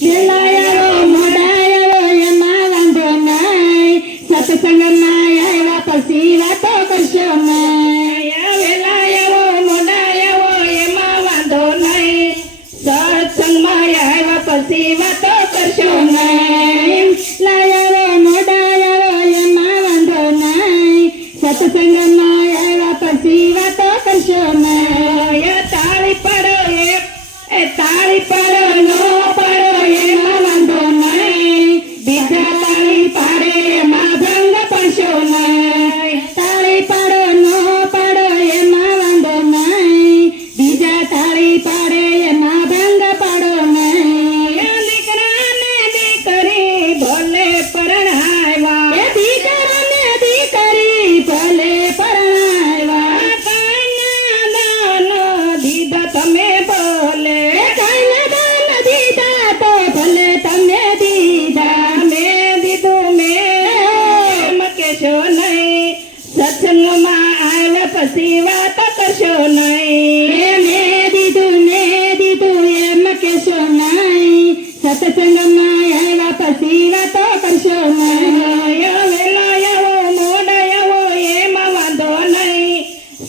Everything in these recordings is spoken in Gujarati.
વેલાયો મોડાયો એમાં વાંધો નહીં, સત્સંગમાં આવ્યા પછી વાતો કરશો નહીં. વેલાયો મોડાયો એમાં વાંધો નહીં, સત્સંગમાં આવ્યા પછી વાતો કરશો નહીં. લાયો મોડાયો એમાં વાંધો નહીં, સત્સંગમાં આવ્યા પછી વાતો કરશો નહીં. તાળી પડો એ તાળી પડો નો પડો એમાં વાંધો નહીં, બીજા તાળી પાડે એમાં ભંગ પડશો નહીં. તાળી પાડો નો પડો એમાં વાંધો નહીં, બીજા તાળી પાડે એમાં ભંગ પાડો નહીં. દીકરાને દીકરી ભલે પરણાવ્યા, એ દીકરાને દીકરી ભલે પરણાવ્યા, કાંઈના દાન દીધા તમે ભલે, કાંઈના દાન દીધા તો ભલે તમે દીધા. મેં દીધું મેં કહેશો નહીં, સત્સંગમાં આવ્યા પછી વાત કરશો નહીં. મેં દીધું એમ કહેશો નહીં, સત્સંગમાં આવ્યા પછી વાતો કરશો નહીં. વેલાયો મોડાયો એમાં વાંધો નહીં,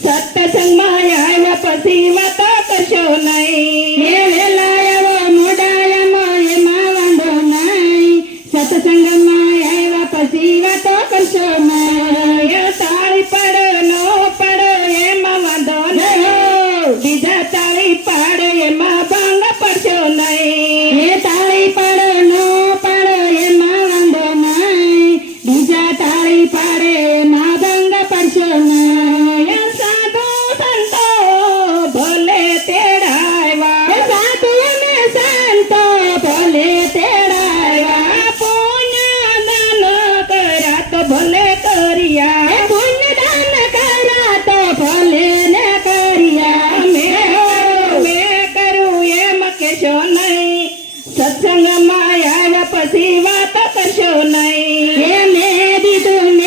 સત્સંગમાં આવ્યા પછી વાતો કરશો નહીં. વેલાયો મોડાયો એમાં વાંધો નહીં, સત્સંગમાં આવ્યા પછી વાતો કરશો નહીં. તાળી પડો નો પડો એમાં વાંધો નહીં, બીજા તાળી પાડે એમાં ભંગ પડશો નહીં. તાળી પાડો નો પાડો એમાં વાંધો નહીં, બીજા તાળી પાડે એમાં ભંગ પડશો નહીં. સાધુ સંતો ભલે તેડાવ્યા, સાધુ ને સંતો ભલે તેડાવ્યા, પુણ્ય દાન કર્યા તો ભલે કર્યા, પુણ્ય દાન કર્યા તો ભલે ને કર્યા. મેં કરું એમ કહેશો નહીં, સત્સંગમાં આવ્યા પછી વાત કરશો નહીં. મેં દીધું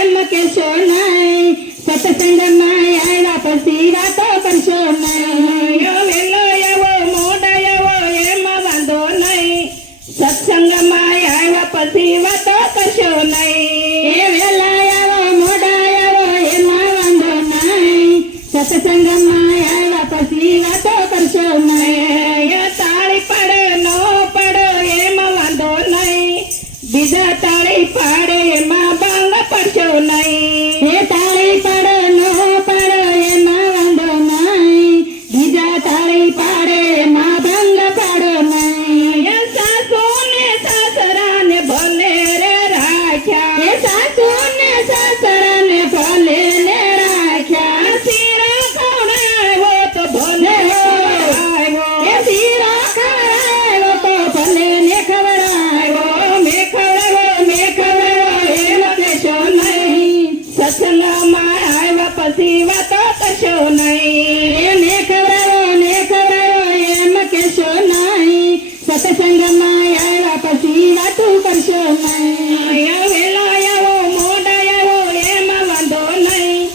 એમ કહેશો નહીં, સત્સંગમાં આવ્યા પછી વાતો કરશો નહીં. વેલાયો મોડાયો એમાં વાંધો નહીં, સત્સંગમાં આવ્યા પછી વાતો કરશો નહીં. વેલાયો મોડાયો એમાં વાંધો નહીં, સત્સંગમાં આવ્યા પછી વાતો કરશો નહીં. તાળી પડે નો પડો એમાં વાંધો નહીં, બીજા તાળી પાડે એમાં ભંગ પડશો નહીં. તાળી પડો નો પડો એમાં વાંધો નહીં, બીજા તાળી પાડે એમાં ભંગ પાડો નહીં. સાસુ ને સાસરાને ભલે રે રાખ્યા, સાસુ ને સાસરાને ભલે ને રાખ્યા, શીરા ખવડાવ્યો તો ભલે ખવડાવ્યો, શીરા ખવડાવ્યો તો ભલે ને ખવડાવ્યો. મેં ખવડાવ્યો એમ કહેશો નહીં, સત્સંગમાં આવ્યા પછી વાતો કરશો નહીં. મેં ખવડાવ્યો એમ કહેશો નહીં, સત્સંગમાં આવ્યા પછી વાતો કરશો નહીં. વેલાયો મોડાયો એમાં વાંધો નહીં,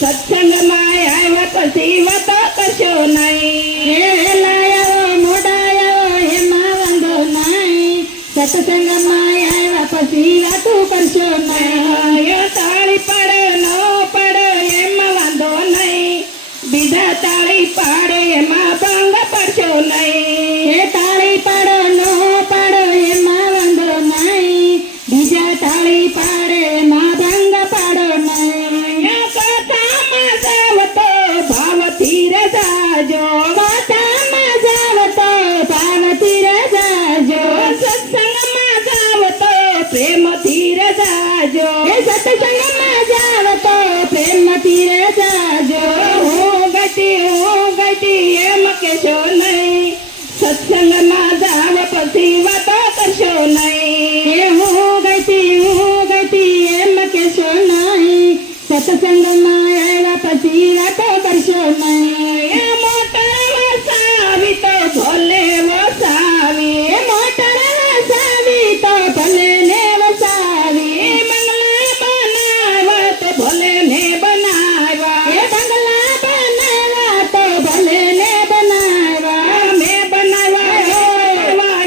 સત્સંગમાં આવ્યા પછી વાતો કરશો નહીં. વેલાયો મોડાયો એમાં વાંધો નહીં, સત્સંગમાં આવ્યા પછી વાતો કરશો નહીં. તાળી પડે નો પડે એમાં વાંધો નહીં, બીજા તાળી પાડે એમાં ભંગ પડશો નહીં. તાળી પાડો નો પાડો એમાં વાંધો નહીં, બીજા તાળી પાડે એમાં ભંગ પાડો નહીં. કથામાં જાવ તો ભાવથી રે જાજો, કથામાં જાવ તો ભાવથી રે જાજો, સત્સંગમાં જાવ તો પ્રેમથી રે જાજો, સત્સંગમાં જાવ તો પ્રેમથી રે જાજો. હું ગટી એમ કહેશો નહીં, સત્સંગમાં જાવ પછી વાતો કરશો નહીં. હું ગટી એમ કહેશો નહીં, સત્સંગમાં આવ્યા પછી વાતો કરશો નહીં. મોટર વસાવી તો ભલે વસાવી, મોટર વસાવી તો ભલે ને વસાવી, બંગલા બનાવ તો ભલે ને બનાવ્યા, બંગલા બનાવ્યા તો ભલે ને બનાવ્યા. મેં બનાવ્યા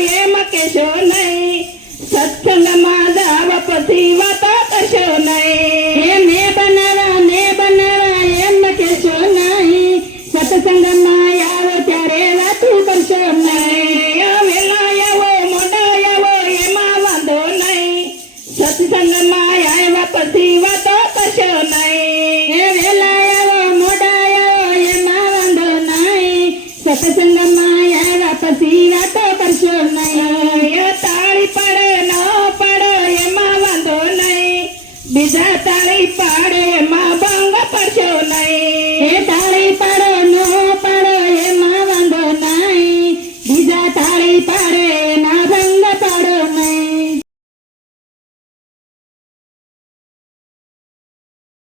પછી વાતો કરશો નહીં. એ વેલા આવો મોડા આવો એમાં વાંધો નહીં. સત્સંગમાં આવ્યા પછી વાતો કરશો નહીં. એ તાળી પાડે ન પાડે એમાં વાંધો નહીં. બીજા તાળી પાડે એમાં